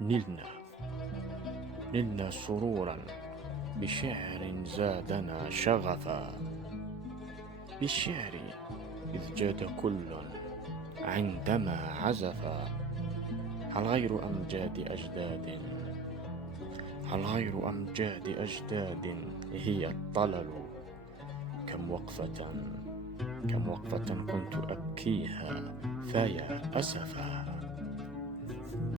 نلنا نلنا سرورا بشعر زادنا شغفا، بالشعر إذ جاد كل عندما عزفا. هل غير أمجاد أجداد هي الطلل؟ كم وقفة كنت أبكيها فيا أسفا.